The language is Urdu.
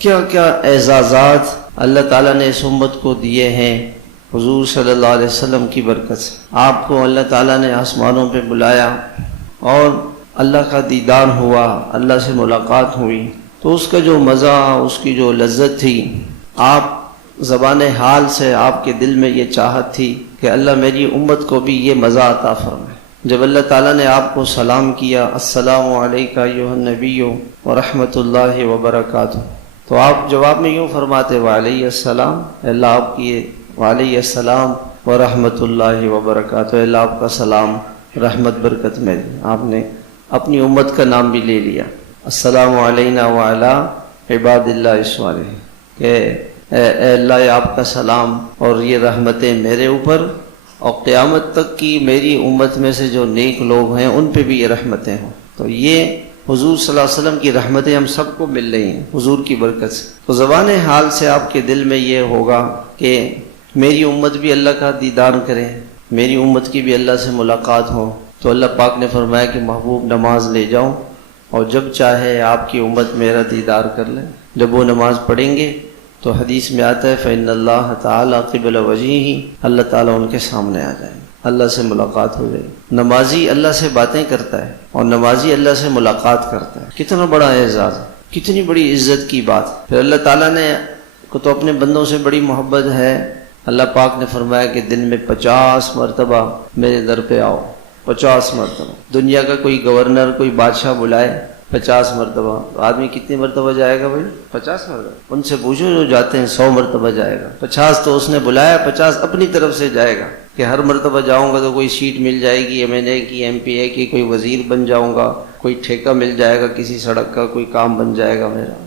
کیا کیا اعزازات اللہ تعالیٰ نے اس امت کو دیے ہیں حضور صلی اللہ علیہ وسلم کی برکت سے۔ آپ کو اللہ تعالیٰ نے آسمانوں پہ بلایا اور اللہ کا دیدار ہوا، اللہ سے ملاقات ہوئی، تو اس کا جو مزہ، اس کی جو لذت تھی، آپ زبان حال سے آپ کے دل میں یہ چاہت تھی کہ اللہ میری امت کو بھی یہ مزہ عطا فرمائے۔ جب اللہ تعالیٰ نے آپ کو سلام کیا، السلام علیکہ ایھا النبی ورحمۃ اللہ وبرکاتہ، تو آپ جواب میں یوں فرماتے وعلیہ السلام، اللہ آپ کی وعلیہ السلام ورحمۃ اللہ وبرکاتہ، اللہ آپ کا سلام رحمت برکت میں دے۔ آپ نے اپنی امت کا نام بھی لے لیا، السلام علینا وعلی عباد اللہ الصالحین، کہ اے اللہ آپ کا سلام اور یہ رحمتیں میرے اوپر اور قیامت تک کی میری امت میں سے جو نیک لوگ ہیں ان پہ بھی یہ رحمتیں ہوں۔ تو یہ حضور صلی اللہ علیہ وسلم کی رحمتیں ہم سب کو مل رہی ہیں حضور کی برکت سے۔ تو زبان حال سے آپ کے دل میں یہ ہوگا کہ میری امت بھی اللہ کا دیدار کرے، میری امت کی بھی اللہ سے ملاقات ہو۔ تو اللہ پاک نے فرمایا کہ محبوب نماز لے جاؤ اور جب چاہے آپ کی امت میرا دیدار کر لے۔ جب وہ نماز پڑھیں گے تو حدیث میں آتا ہے فإن اللہ تعالی قبل وجہہ، اللہ تعالیٰ ان کے سامنے آ جائیں، اللہ سے ملاقات ہو جائے۔ نمازی اللہ سے باتیں کرتا ہے اور نمازی اللہ سے ملاقات کرتا ہے، کتنا بڑا اعزاز ہے، کتنی بڑی عزت کی بات۔ پھر اللہ تعالیٰ نے کو تو اپنے بندوں سے بڑی محبت ہے، اللہ پاک نے فرمایا کہ دن میں 50 مرتبہ میرے در پہ آؤ، 50 مرتبہ۔ دنیا کا کوئی گورنر، کوئی بادشاہ بلائے 50 مرتبہ، تو آدمی کتنی مرتبہ جائے گا بھائی؟ 50 مرتبہ۔ ان سے پوچھو جو جاتے ہیں 100 مرتبہ جائے گا، 50 تو اس نے بلایا، 50 اپنی طرف سے جائے گا کہ ہر مرتبہ جاؤں گا تو کوئی سیٹ مل جائے گی MLA کی، MP کی، کوئی وزیر بن جاؤں گا، کوئی ٹھیکہ مل جائے گا، کسی سڑک کا کوئی کام بن جائے گا میرا۔